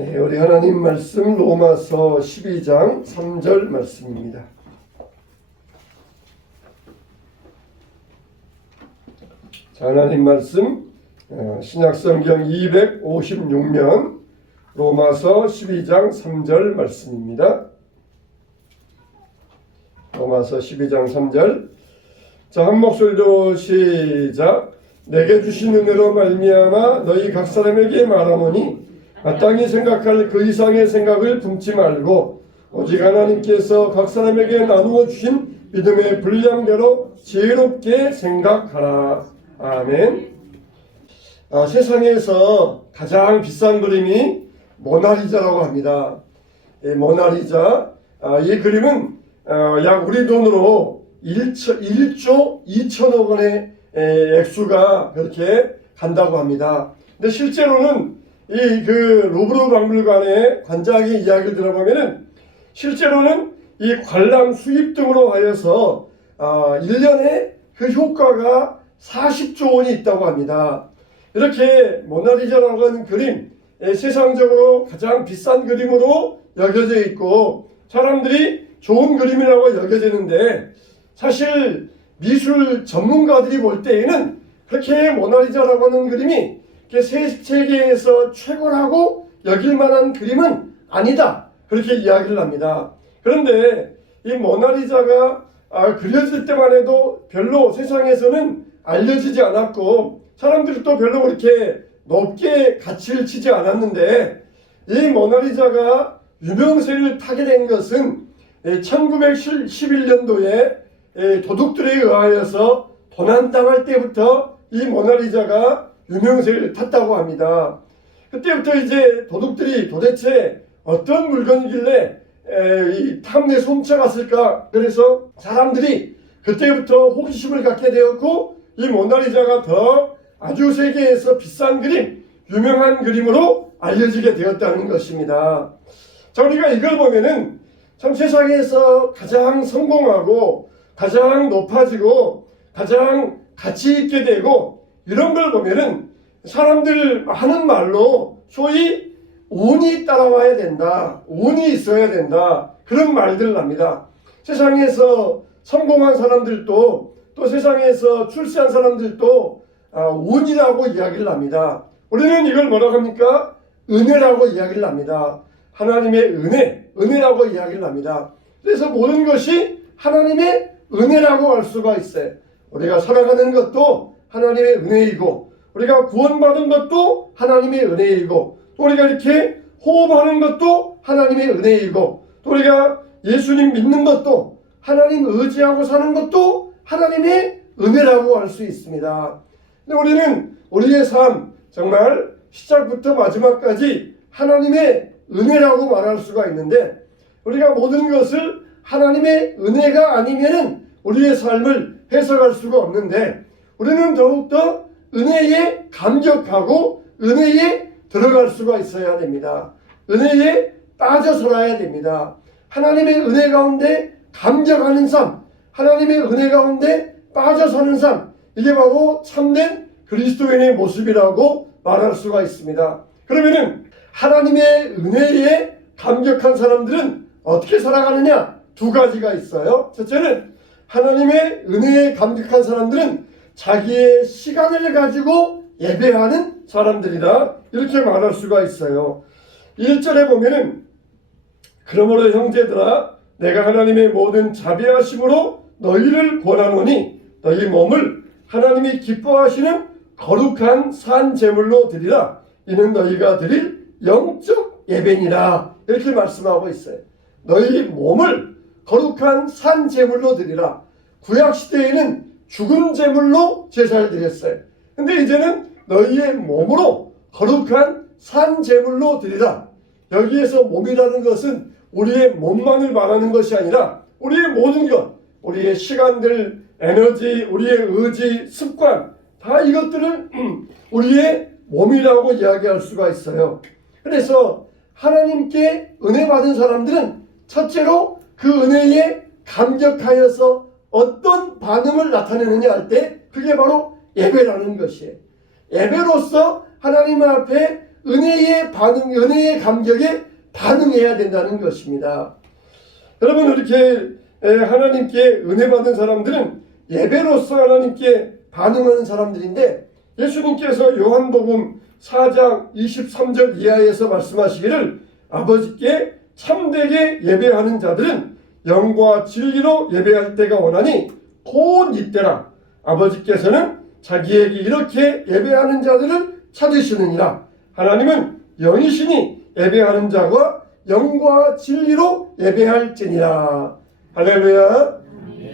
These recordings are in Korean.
네, 우리 하나님 말씀 로마서 12장 3절 말씀입니다. 자, 하나님 말씀 신약성경 256면 로마서 12장 3절 말씀입니다. 로마서 12장 3절. 자, 한 목소리로 시작. 내게 주신 은혜로 말미암아 너희 각 사람에게 말하노니 마땅히 생각할 그 이상의 생각을 품지 말고 오직 하나님께서 각 사람에게 나누어 주신 믿음의 분량대로 지혜롭게 생각하라. 아멘. 세상에서 가장 비싼 그림이 모나리자라고 합니다. 모나리자, 이 그림은 약 우리 돈으로 1조 2천억 원의 액수가 그렇게 간다고 합니다. 근데 실제로는 그 루브르 박물관의 관장의 이야기를 들어보면은 실제로는 이 관람 수입 등으로 하여서 1년에 그 효과가 40조 원이 있다고 합니다. 이렇게 모나리자라고 하는 그림, 세상적으로 가장 비싼 그림으로 여겨져 있고 사람들이 좋은 그림이라고 여겨지는데 사실 미술 전문가들이 볼 때에는 그렇게 모나리자라고 하는 그림이 세계에서 최고라고 여길 만한 그림은 아니다. 그렇게 이야기를 합니다. 그런데 이 모나리자가 그려질 때만 해도 별로 세상에서는 알려지지 않았고 사람들이 또 별로 그렇게 높게 가치를 치지 않았는데 이 모나리자가 유명세를 타게 된 것은 1911년도에 도둑들에 의하여서 도난당할 때부터 이 모나리자가 유명세를 탔다고 합니다. 그때부터 이제 도둑들이 도대체 어떤 물건이길래 이 탐내 훔쳐갔을까? 그래서 사람들이 그때부터 호기심을 갖게 되었고 이 모나리자가 더 아주 세계에서 비싼 그림, 유명한 그림으로 알려지게 되었다는 것입니다. 자, 우리가 이걸 보면은 참 세상에서 가장 성공하고 가장 높아지고 가장 가치 있게 되고 이런 걸 보면은 사람들 하는 말로 소위 운이 따라와야 된다. 운이 있어야 된다. 그런 말들을 합니다. 세상에서 성공한 사람들도 또 세상에서 출세한 사람들도 운이라고 이야기를 합니다. 우리는 이걸 뭐라고 합니까? 은혜라고 이야기를 합니다. 하나님의 은혜라고 이야기를 합니다. 그래서 모든 것이 하나님의 은혜라고 할 수가 있어요. 우리가 살아가는 것도 하나님의 은혜이고 우리가 구원받은 것도 하나님의 은혜이고 또 우리가 이렇게 호흡하는 것도 하나님의 은혜이고 또 우리가 예수님 믿는 것도 하나님 의지하고 사는 것도 하나님의 은혜라고 할 수 있습니다. 근데 우리는 우리의 삶 정말 시작부터 마지막까지 하나님의 은혜라고 말할 수가 있는데 우리가 모든 것을 하나님의 은혜가 아니면은 우리의 삶을 해석할 수가 없는데 우리는 더욱더 은혜에 감격하고 은혜에 들어갈 수가 있어야 됩니다. 은혜에 빠져 살아야 됩니다. 하나님의 은혜 가운데 감격하는 삶, 하나님의 은혜 가운데 빠져 사는 삶, 이게 바로 참된 그리스도인의 모습이라고 말할 수가 있습니다. 그러면은 하나님의 은혜에 감격한 사람들은 어떻게 살아가느냐? 두 가지가 있어요. 첫째는 하나님의 은혜에 감격한 사람들은 자기의 시간을 가지고 예배하는 사람들이다. 이렇게 말할 수가 있어요. 1절에 보면은 그러므로 형제들아 내가 하나님의 모든 자비하심으로 너희를 권하노니 너희 몸을 하나님이 기뻐하시는 거룩한 산 제물로 드리라. 이는 너희가 드릴 영적 예배니라. 이렇게 말씀하고 있어요. 너희 몸을 거룩한 산 제물로 드리라. 구약시대에는 죽은 제물로 제사를 드렸어요. 근데 이제는 너희의 몸으로 거룩한 산 제물로 드리라. 여기에서 몸이라는 것은 우리의 몸만을 말하는 것이 아니라 우리의 모든 것, 우리의 시간들, 에너지, 우리의 의지, 습관 다 이것들은 우리의 몸이라고 이야기할 수가 있어요. 그래서 하나님께 은혜 받은 사람들은 첫째로 그 은혜에 감격하여서 어떤 반응을 나타내느냐 할 때 그게 바로 예배라는 것이에요. 예배로서 하나님 앞에 은혜의 반응, 은혜의 감격에 반응해야 된다는 것입니다. 여러분, 이렇게 하나님께 은혜 받은 사람들은 예배로서 하나님께 반응하는 사람들인데, 예수님께서 요한복음 4장 23절 이하에서 말씀하시기를 아버지께 참되게 예배하는 자들은 영과 진리로 예배할 때가 오나니 곧 이때라. 아버지께서는 자기에게 이렇게 예배하는 자들을 찾으시느니라. 하나님은 영이시니 예배하는 자가 영과 진리로 예배할지니라. 할렐루야.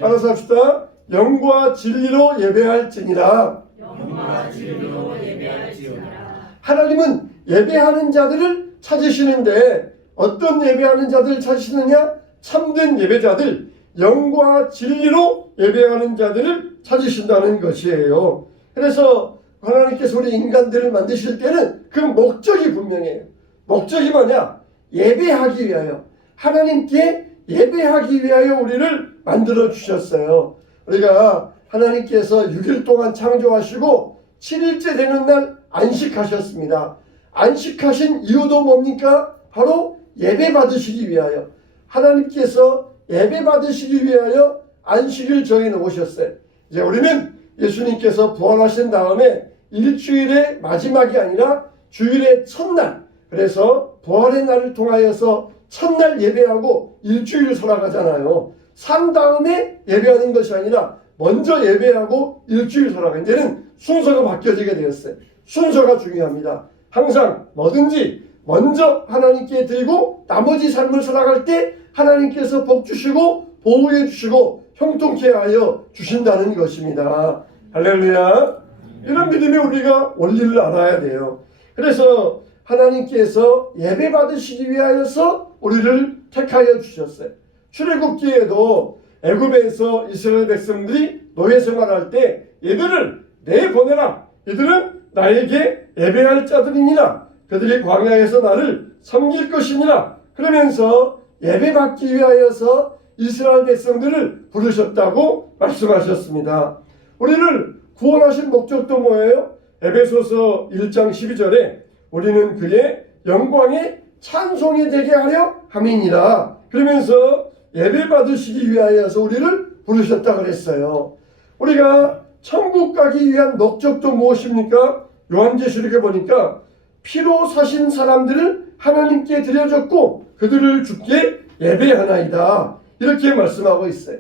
따라서 합시다. 영과 진리로 예배할지니라. 영과 진리로 예배할지니라. 하나님은 예배하는 자들을 찾으시는데 어떤 예배하는 자들을 찾으시느냐? 참된 예배자들, 영과 진리로 예배하는 자들을 찾으신다는 것이에요. 그래서 하나님께서 우리 인간들을 만드실 때는 그 목적이 분명해요. 목적이 뭐냐? 예배하기 위하여, 하나님께 예배하기 위하여 우리를 만들어 주셨어요. 우리가 하나님께서 6일 동안 창조하시고 7일째 되는 날 안식하셨습니다. 안식하신 이유도 뭡니까? 바로 예배 받으시기 위하여, 하나님께서 예배 받으시기 위하여 안식을 정해 놓으셨어요. 이제 우리는 예수님께서 부활하신 다음에 일주일의 마지막이 아니라 주일의 첫날, 그래서 부활의 날을 통하여서 첫날 예배하고 일주일을 살아가잖아요. 산 다음에 예배하는 것이 아니라 먼저 예배하고 일주일 살아가. 이제는 순서가 바뀌어지게 되었어요. 순서가 중요합니다. 항상 뭐든지 먼저 하나님께 드리고 나머지 삶을 살아갈 때 하나님께서 복 주시고 보호해 주시고 형통케 하여 주신다는 것입니다. 할렐루야. 이런 믿음에 우리가 원리를 알아야 돼요. 그래서 하나님께서 예배 받으시기 위하여서 우리를 택하여 주셨어요. 출애굽기에도 애굽에서 이스라엘 백성들이 노예 생활할 때 얘들을 내보내라. 이들은 나에게 예배할 자들이니라. 그들이 광야에서 나를 섬길 것이니라. 그러면서 예배받기 위하여서 이스라엘 백성들을 부르셨다고 말씀하셨습니다. 우리를 구원하신 목적도 뭐예요? 에베소서 1장 12절에 우리는 그의 영광의 찬송이 되게 하려 함이니라. 그러면서 예배 받으시기 위하여서 우리를 부르셨다 그랬어요. 우리가 천국 가기 위한 목적도 무엇입니까? 요한계시록에 보니까 피로 사신 사람들을 하나님께 드려졌고 그들을 주께 예배하나이다. 이렇게 말씀하고 있어요.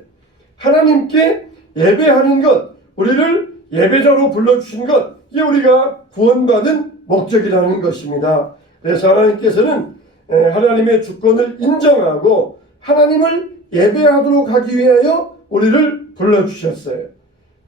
하나님께 예배하는 것, 우리를 예배자로 불러주신 것, 이게 우리가 구원받은 목적이라는 것입니다. 그래서 하나님께서는 하나님의 주권을 인정하고 하나님을 예배하도록 하기 위하여 우리를 불러주셨어요.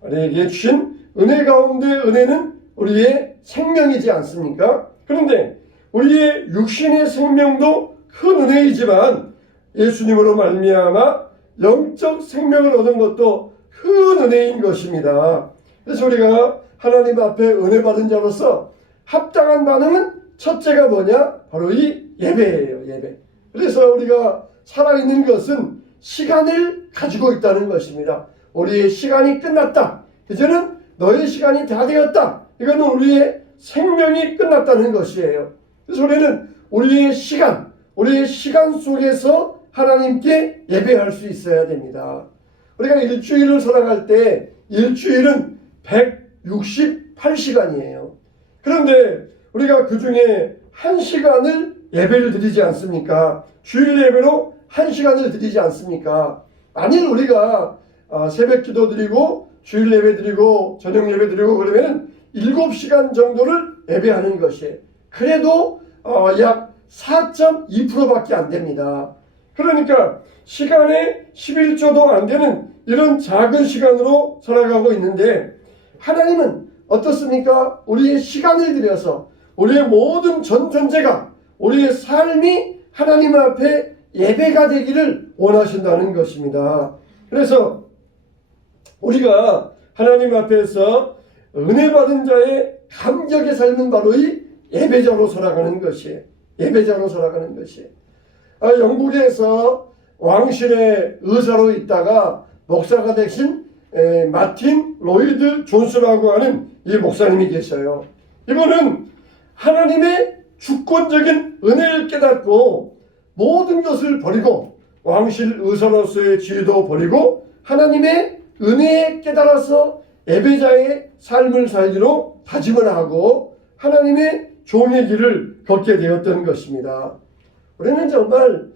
우리에게 주신 은혜 가운데 은혜는 우리의 생명이지 않습니까? 그런데 우리의 육신의 생명도 큰 은혜이지만 예수님으로 말미암아 영적 생명을 얻은 것도 큰 은혜인 것입니다. 그래서 우리가 하나님 앞에 은혜 받은 자로서 합당한 반응은 첫째가 뭐냐? 바로 이 예배예요. 예배. 그래서 우리가 살아있는 것은 시간을 가지고 있다는 것입니다. 우리의 시간이 끝났다. 이제는 너의 시간이 다 되었다. 이거는 우리의 생명이 끝났다는 것이에요. 그래서 우리는 우리의 시간 속에서 하나님께 예배할 수 있어야 됩니다. 우리가 일주일을 살아갈 때 일주일은 168시간이에요. 그런데 우리가 그 중에 1시간을 예배를 드리지 않습니까? 주일 예배로 1시간을 드리지 않습니까? 만일 우리가 새벽 기도 드리고 주일 예배 드리고 저녁 예배 드리고 그러면 7시간 정도를 예배하는 것이에요. 그래도 약 4.2%밖에 안 됩니다. 그러니까 시간의 11조도 안 되는 이런 작은 시간으로 살아가고 있는데 하나님은 어떻습니까? 우리의 시간을 들여서 우리의 모든 전체가 우리의 삶이 하나님 앞에 예배가 되기를 원하신다는 것입니다. 그래서 우리가 하나님 앞에서 은혜 받은 자의 감격의 삶은 바로 이 예배자로 살아가는 것이에요. 예배자로 살아가는 것이에요. 영국에서 왕실의 의사로 있다가 목사가 되신 마틴 로이드 존스라고 하는 이 목사님이 계셔요. 이분은 하나님의 주권적인 은혜를 깨닫고 모든 것을 버리고 왕실 의사로서의 지위도 버리고 하나님의 은혜에 깨달아서 예배자의 삶을 살기로 다짐을 하고 하나님의 종의 길을 걷게 되었던 것입니다. 우리는 정말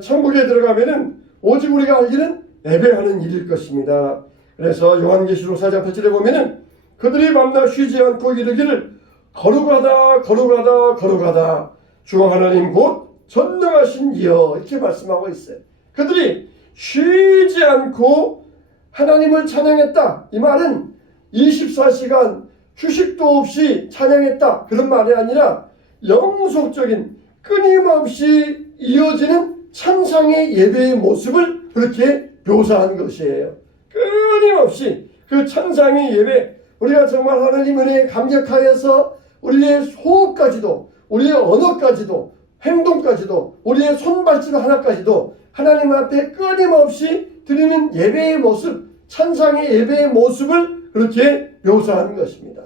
천국에 들어가면은 오직 우리가 할 일은 예배하는 일일 것입니다. 그래서 요한계시록 4장 8절에 보면은 그들이 밤낮 쉬지 않고 이르기를 거룩하다 거룩하다 거룩하다 주 하나님 곧 전능하신 이여 이렇게 말씀하고 있어요. 그들이 쉬지 않고 하나님을 찬양했다. 이 말은 24시간 휴식도 없이 찬양했다. 그런 말이 아니라 영속적인 끊임없이 이어지는 찬상의 예배의 모습을 그렇게 묘사한 것이에요. 끊임없이 그 찬상의 예배, 우리가 정말 하나님 은혜에 감격하여서 우리의 호흡까지도 우리의 언어까지도 행동까지도 우리의 손발짓 하나까지도 하나님 앞에 끊임없이 드리는 예배의 모습, 찬상의 예배의 모습을 그렇게 묘사한 것입니다.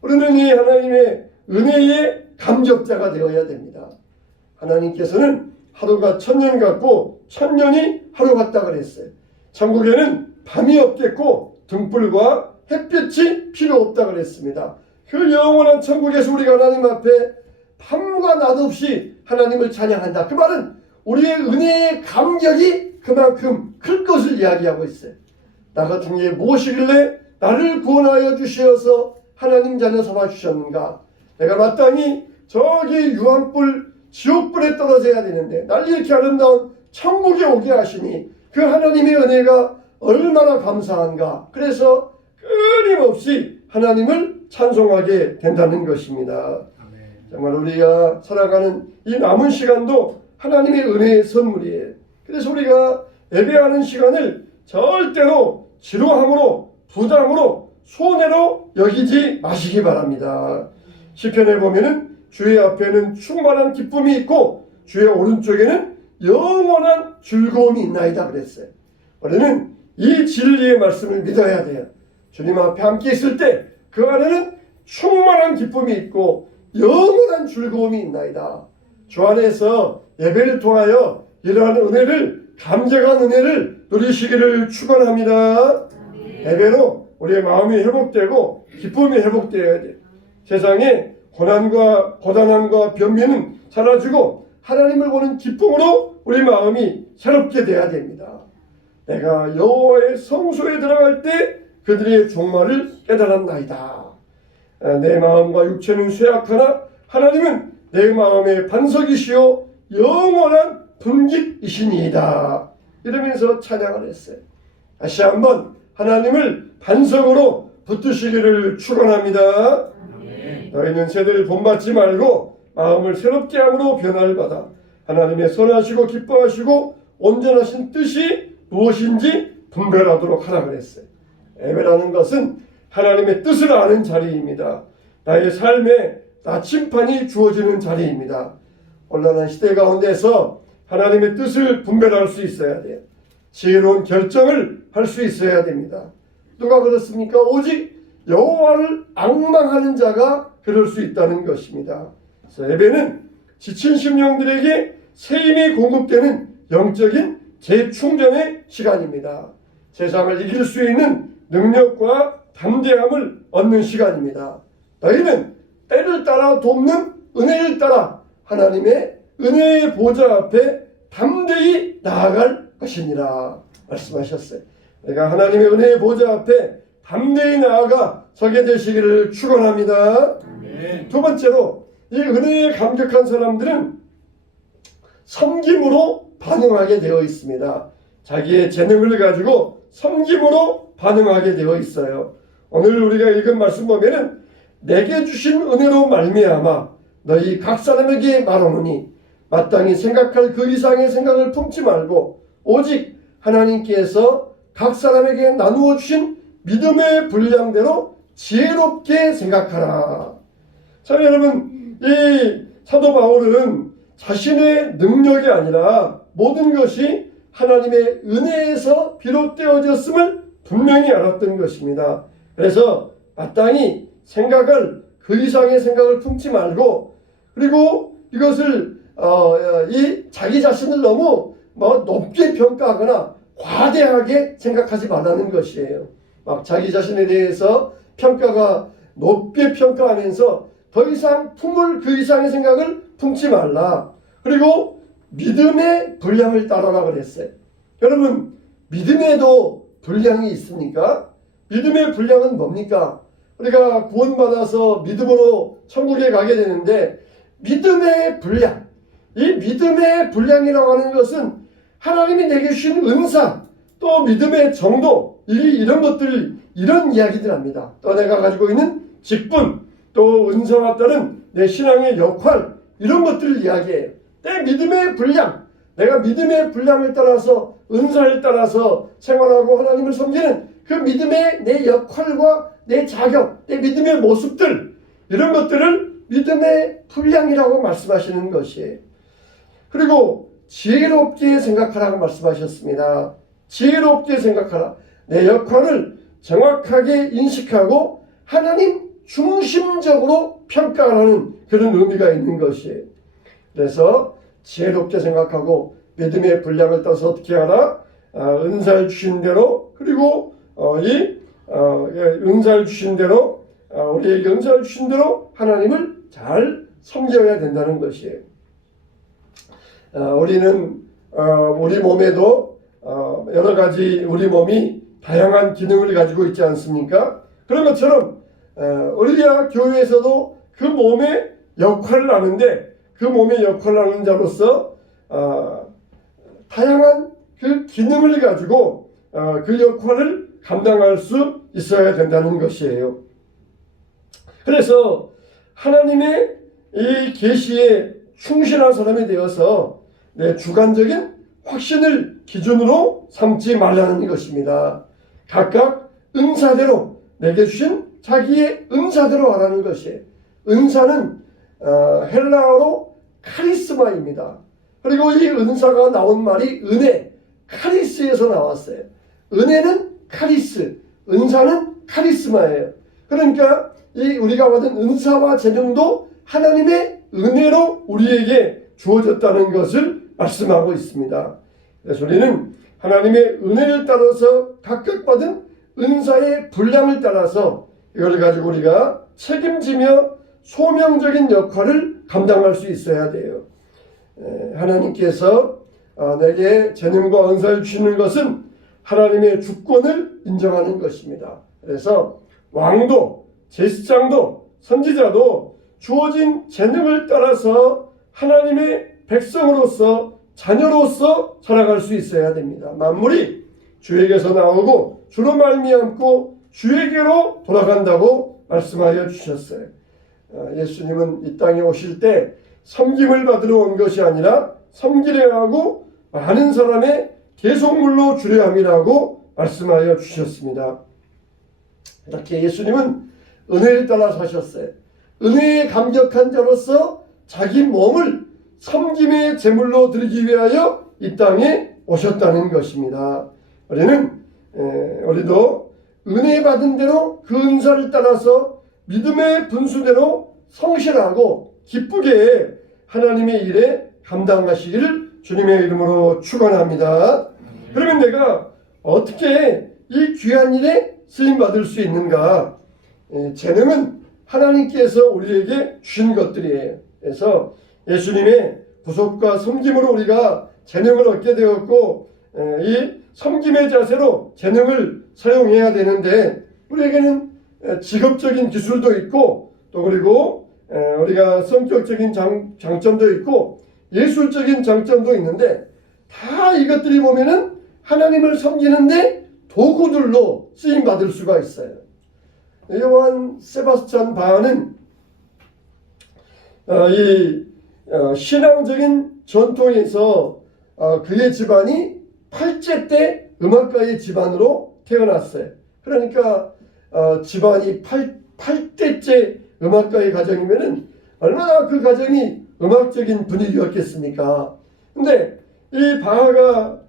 우리는 이 하나님의 은혜의 감격자가 되어야 됩니다. 하나님께서는 하루가 1000년 같고 1000년이 하루 같다 그랬어요. 천국에는 밤이 없겠고 등불과 햇볕이 필요 없다 그랬습니다. 그 영원한 천국에서 우리가 하나님 앞에 밤과 낮 없이 하나님을 찬양한다. 그 말은 우리의 은혜의 감격이 그만큼 클 것을 이야기하고 있어요. 나 같은 게 무엇이길래 나를 구원하여 주시어서 하나님 자녀 삼아 주셨는가. 내가 마땅히 저기 유황불 지옥불에 떨어져야 되는데 날 이렇게 아름다운 천국에 오게 하시니 그 하나님의 은혜가 얼마나 감사한가. 그래서 끊임없이 하나님을 찬송하게 된다는 것입니다. 정말 우리가 살아가는 이 남은 시간도 하나님의 은혜의 선물이에요. 그래서 우리가 예배하는 시간을 절대로 지루함으로 부담으로 손해로 여기지 마시기 바랍니다. 시편에 보면은 주의 앞에는 충만한 기쁨이 있고 주의 오른쪽에는 영원한 즐거움이 있나이다 그랬어요. 우리는 이 진리의 말씀을 믿어야 돼요. 주님 앞에 함께 있을 때 그 안에는 충만한 기쁨이 있고 영원한 즐거움이 있나이다. 주 안에서 예배를 통하여 이러한 은혜를, 감격한 은혜를 누리시기를 축원합니다. 예배로 우리의 마음이 회복되고 기쁨이 회복되어야 돼. 세상에 고단함과 변미는 사라지고 하나님을 보는 기쁨으로 우리 마음이 새롭게 돼야 됩니다. 내가 여호와의 성소에 들어갈 때 그들의 종말을 깨달았나이다. 내 마음과 육체는 쇠약하나 하나님은 내 마음의 반석이시요 영원한 분깃이시니이다. 이러면서 찬양을 했어요. 다시 한번 하나님을 반석으로 붙드시기를 축원합니다. 너희는 세대를 본받지 말고 마음을 새롭게 함으로 변화를 받아 하나님의 선하시고 기뻐하시고 온전하신 뜻이 무엇인지 분별하도록 하라 그랬어요. 예배라는 것은 하나님의 뜻을 아는 자리입니다. 나의 삶에 나침판이 주어지는 자리입니다. 혼란한 시대 가운데서 하나님의 뜻을 분별할 수 있어야 돼요. 지혜로운 결정을 할 수 있어야 됩니다. 누가 그렇습니까? 오직 여호와를 앙망하는 자가 그럴 수 있다는 것입니다. 그래서 예배는 지친 심령들에게 새 힘이 공급되는 영적인 재충전의 시간입니다. 세상을 이길 수 있는 능력과 담대함을 얻는 시간입니다. 너희는 때를 따라 돕는 은혜를 따라 하나님의 은혜의 보좌 앞에 담대히 나아갈 것이니라 말씀하셨어요. 내가 하나님의 은혜의 보좌 앞에 담대히 나아가 서게 되시기를 축원합니다. 두 번째로 이 은혜에 감격한 사람들은 섬김으로 반응하게 되어 있습니다. 자기의 재능을 가지고 섬김으로 반응하게 되어 있어요. 오늘 우리가 읽은 말씀 보면은 내게 주신 은혜로 말미암아 너희 각 사람에게 말하노니 마땅히 생각할 그 이상의 생각을 품지 말고 오직 하나님께서 각 사람에게 나누어 주신 믿음의 분량대로 지혜롭게 생각하라. 자, 여러분, 이 사도 바울은 자신의 능력이 아니라 모든 것이 하나님의 은혜에서 비롯되어졌음을 분명히 알았던 것입니다. 그래서 마땅히 생각을 그 이상의 생각을 품지 말고 그리고 이것을 이 자기 자신을 너무 높게 평가하거나 과대하게 생각하지 말라는 것이에요. 막 자기 자신에 대해서 평가가 높게 평가하면서 더 이상 품을 그 이상의 생각을 품지 말라. 그리고 믿음의 분량을 따라라 그랬어요. 여러분, 믿음에도 분량이 있습니까? 믿음의 분량은 뭡니까? 우리가 구원받아서 믿음으로 천국에 가게 되는데 믿음의 분량, 이 믿음의 분량이라고 하는 것은 하나님이 내게 주신 은사, 또 믿음의 정도, 이런 것들, 이런 이야기들 합니다. 또 내가 가지고 있는 직분, 또 은사와 따른 내 신앙의 역할, 이런 것들을 이야기해요. 내 믿음의 분량, 내가 믿음의 분량을 따라서 은사를 따라서 생활하고 하나님을 섬기는 그 믿음의 내 역할과 내 자격, 내 믿음의 모습들, 이런 것들을 믿음의 분량이라고 말씀하시는 것이에요. 그리고 지혜롭게 생각하라고 말씀하셨습니다. 지혜롭게 생각하라. 내 역할을 정확하게 인식하고 하나님 중심적으로 평가하는 그런 의미가 있는 것이에요. 그래서 지혜롭게 생각하고 믿음의 분량을 따서 어떻게 하라? 은사를 주신 대로, 그리고 은사를 주신 대로, 우리에게 은사를 주신 대로 하나님을 잘 섬겨야 된다는 것이에요. 우리는 우리 몸에도 여러 가지 우리 몸이 다양한 기능을 가지고 있지 않습니까? 그런 것처럼 우리가 교회에서도 그 몸의 역할을 하는데, 그 몸의 역할을 하는 자로서 다양한 그 기능을 가지고 그 역할을 감당할 수 있어야 된다는 것이에요. 그래서 하나님의 이 계시에 충실한 사람이 되어서 내 주관적인 확신을 기준으로 삼지 말라는 것입니다. 각각 은사대로 내게 주신 자기의 은사대로 하라는 것이에요. 은사는 헬라어로 카리스마입니다. 그리고 이 은사가 나온 말이 은혜, 카리스에서 나왔어요. 은혜는 카리스, 은사는 카리스마예요. 그러니까 이 우리가 받은 은사와 재능도 하나님의 은혜로 우리에게 주어졌다는 것을 말씀하고 있습니다. 그래서 우리는 하나님의 은혜를 따라서 각각 받은 은사의 분량을 따라서 이걸 가지고 우리가 책임지며 소명적인 역할을 감당할 수 있어야 돼요. 하나님께서 내게 재능과 은사를 주시는 것은 하나님의 주권을 인정하는 것입니다. 그래서 왕도, 제사장도, 선지자도 주어진 재능을 따라서 하나님의 백성으로서, 자녀로서 살아갈 수 있어야 됩니다. 만물이 주에게서 나오고 주로 말미암고 주에게로 돌아간다고 말씀하여 주셨어요. 예수님은 이 땅에 오실 때 섬김을 받으러 온 것이 아니라 섬기려 하고 많은 사람의 계속물로 주려 함이라고 말씀하여 주셨습니다. 이렇게 예수님은 은혜를 따라 사셨어요. 은혜에 감격한 자로서 자기 몸을 섬김의 제물로 드리기 위하여 이 땅에 오셨다는 것입니다. 우리도 은혜 받은 대로 그 은사를 따라서 믿음의 분수대로 성실하고 기쁘게 하나님의 일에 감당하시기를 주님의 이름으로 축원합니다. 그러면 내가 어떻게 이 귀한 일에 쓰임받을 수 있는가? 재능은 하나님께서 우리에게 주신 것들이에요. 그래서 예수님의 구속과 섬김으로 우리가 재능을 얻게 되었고, 이 섬김의 자세로 재능을 사용해야 되는데, 우리에게는 직업적인 기술도 있고, 또 그리고 우리가 성격적인 장점도 있고 예술적인 장점도 있는데, 다 이것들이 보면은 하나님을 섬기는데 도구들로 쓰임받을 수가 있어요. 요한 세바스찬 바흐는 이 신앙적인 전통에서 그의 집안이 8째 때 음악가의 집안으로 태어났어요. 그러니까 집안이 8대째 음악가의 가정이면은 얼마나 그 가정이 음악적인 분위기였겠습니까? 근데 이 바하가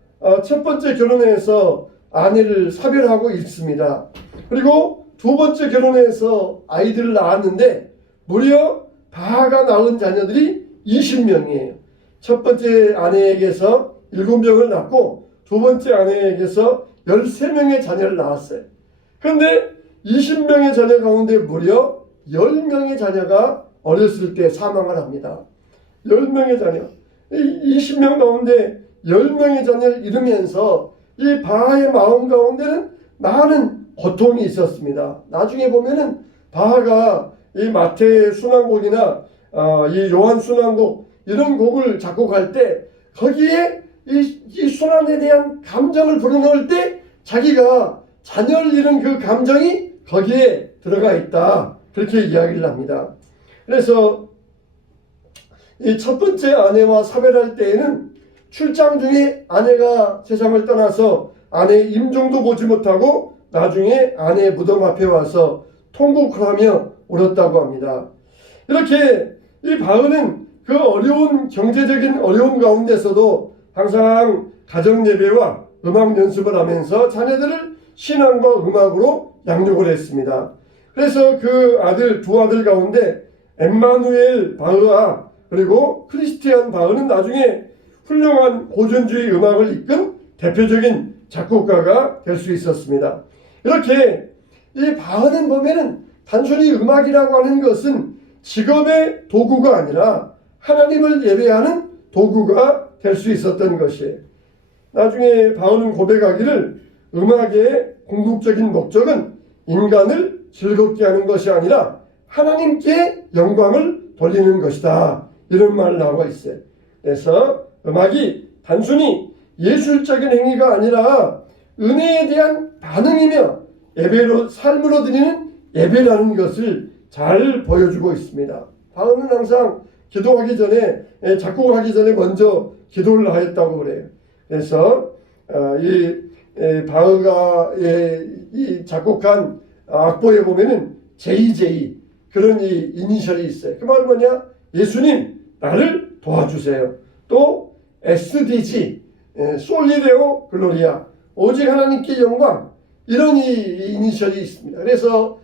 첫 번째 결혼해서 아내를 사별하고 있습니다. 그리고 두 번째 결혼해서 아이들을 낳았는데 무려 바하가 낳은 자녀들이 20명이에요. 첫 번째 아내에게서 7명을 낳고 두 번째 아내에게서 13명의 자녀를 낳았어요. 그런데 20명의 자녀 가운데 무려 10명의 자녀가 어렸을 때 사망을 합니다. 10명의 자녀. 20명 가운데 10명의 자녀를 잃으면서 이 바하의 마음 가운데는 많은 고통이 있었습니다. 나중에 보면은 바하가 이 마태 순환곡이나 이 요한 순환곡 이런 곡을 작곡할 때 거기에 이 순환에 대한 감정을 불어넣을 때 자기가 자녀를 잃은 그 감정이 거기에 들어가 있다. 그렇게 이야기를 합니다. 그래서 이 첫 번째 아내와 사별할 때에는 출장 중에 아내가 세상을 떠나서 아내의 임종도 보지 못하고 나중에 아내의 무덤 앞에 와서 통곡을 하며 울었다고 합니다. 이렇게 이 바흐는 그 어려운 경제적인 어려움 가운데서도 항상 가정 예배와 음악 연습을 하면서 자녀들을 신앙과 음악으로 양육을 했습니다. 그래서 그 두 아들 가운데 엠마누엘 바흐와 그리고 크리스티안 바흐는 나중에 훌륭한 고전주의 음악을 이끈 대표적인 작곡가가 될 수 있었습니다. 이렇게 이 바흐는 보면은 단순히 음악이라고 하는 것은 직업의 도구가 아니라 하나님을 예배하는 도구가 될 수 있었던 것이에요. 나중에 바흐는 고백하기를 음악의 궁극적인 목적은 인간을 즐겁게 하는 것이 아니라 하나님께 영광을 돌리는 것이다. 이런 말을 하고 있어요. 그래서 음악이 단순히 예술적인 행위가 아니라 은혜에 대한 반응이며 예배로 삶으로 드리는 예배라는 것을 잘 보여주고 있습니다. 바흐는 항상 기도하기 전에 작곡을 하기 전에 먼저 기도를 하였다고 그래요. 그래서 이 바흐가 이 작곡한 악보에 보면은 JJ 그런 이 이니셜이 있어요. 그 말은 뭐냐? 예수님 나를 도와주세요. 또 SDG 솔리데오 글로리아 오직 하나님께 영광 이런 이 이니셜이 있습니다. 그래서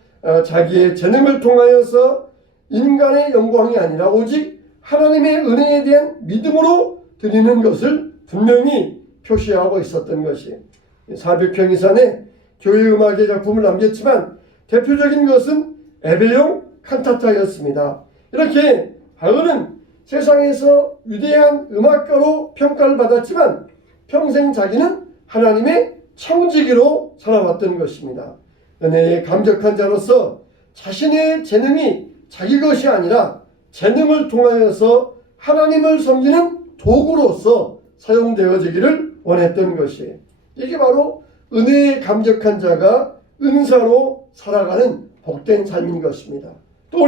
자기의 재능을 통하여서 인간의 영광이 아니라 오직 하나님의 은혜에 대한 믿음으로 드리는 것을 분명히 표시하고 있었던 것이에요. 사백평이산에 교회 음악의 작품을 남겼지만 대표적인 것은 에베용 칸타타였습니다. 이렇게 바흐는 세상에서 위대한 음악가로 평가를 받았지만 평생 자기는 하나님의 청지기로 살아왔던 것입니다. 은혜에 감격한 자로서 자신의 재능이 자기 것이 아니라 재능을 통하여서 하나님을 섬기는 도구로서 사용되어지기를 원했던 것이에요. 이게 바로 은혜에 감격한 자가 은사로 살아가는 복된 삶인 것입니다. 또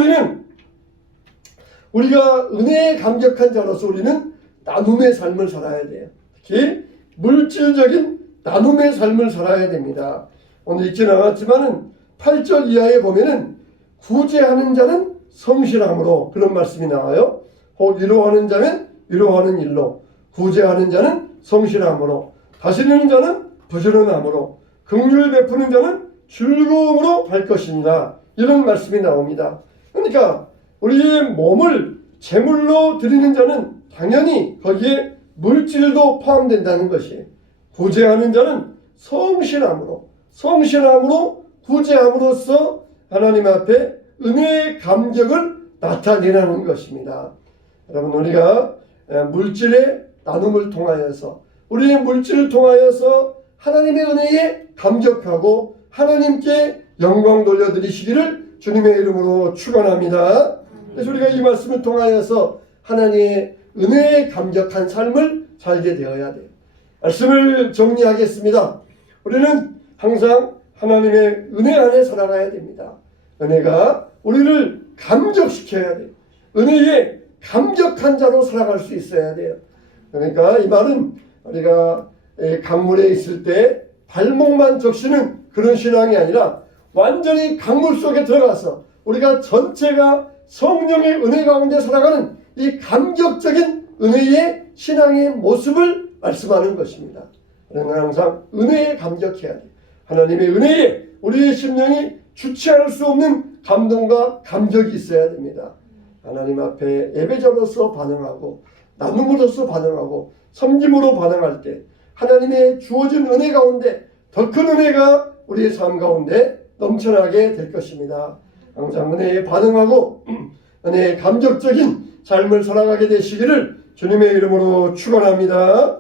우리가 은혜에 감격한 자로서 우리는 나눔의 삶을 살아야 돼요. 특히 물질적인 나눔의 삶을 살아야 됩니다. 오늘 읽지는 않았지만은 8절 이하에 보면은 구제하는 자는 성실함으로 그런 말씀이 나와요. 혹 위로하는 자면 위로하는 일로, 구제하는 자는 성실함으로, 다스리는 자는 부지런함으로, 긍휼 베푸는 자는 즐거움으로 할 것입니다. 이런 말씀이 나옵니다. 그러니까 우리의 몸을 제물로 드리는 자는 당연히 거기에 물질도 포함된다는 것이에요. 구제하는 자는 성실함으로 구제함으로써 하나님 앞에 은혜의 감격을 나타내라는 것입니다. 여러분 우리가 물질의 나눔을 통하여서 우리의 물질을 통하여서 하나님의 은혜에 감격하고 하나님께 영광 돌려드리시기를 주님의 이름으로 축원합니다. 그래서 우리가 이 말씀을 통하여서 하나님의 은혜에 감격한 삶을 살게 되어야 돼요. 말씀을 정리하겠습니다. 우리는 항상 하나님의 은혜 안에 살아가야 됩니다. 은혜가 우리를 감격시켜야 돼요. 은혜에 감격한 자로 살아갈 수 있어야 돼요. 그러니까 이 말은 우리가 강물에 있을 때 발목만 적시는 그런 신앙이 아니라 완전히 강물 속에 들어가서 우리가 전체가 성령의 은혜 가운데 살아가는 이 감격적인 은혜의 신앙의 모습을 말씀하는 것입니다. 우리는 항상 은혜에 감격해야 돼요. 하나님의 은혜에 우리의 심령이 주체할 수 없는 감동과 감격이 있어야 됩니다. 하나님 앞에 예배자로서 반응하고 나눔으로서 반응하고 섬김으로 반응할 때 하나님의 주어진 은혜 가운데 더 큰 은혜가 우리의 삶 가운데 넘쳐나게 될 것입니다. 항상 은혜에 반응하고 은혜에 감격적인 삶을 살아가게 되시기를 주님의 이름으로 축원합니다.